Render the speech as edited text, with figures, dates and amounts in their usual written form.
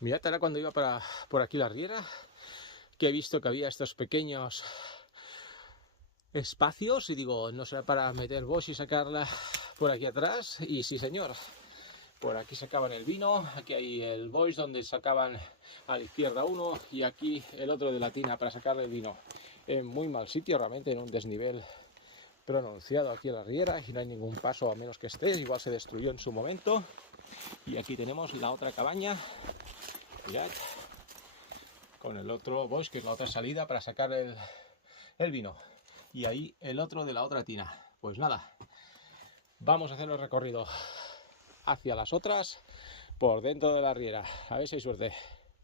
Mirad ahora cuando iba por aquí la riera, que he visto que había estos pequeños espacios y digo, no será para meter bosch y sacarla por aquí atrás. Y sí, señor, por aquí sacaban el vino, aquí hay el boix donde sacaban a la izquierda uno y aquí el otro de la tina para sacarle el vino. En muy mal sitio, realmente en un desnivel pronunciado aquí en la riera y no hay ningún paso a menos que esté, igual se destruyó en su momento. Y aquí tenemos la otra cabaña, mirad, con el otro boix, que es la otra salida para sacar el vino. Y ahí el otro de la otra tina. Pues nada, vamos a hacer el recorrido hacia las otras por dentro de la riera. A ver si hay suerte.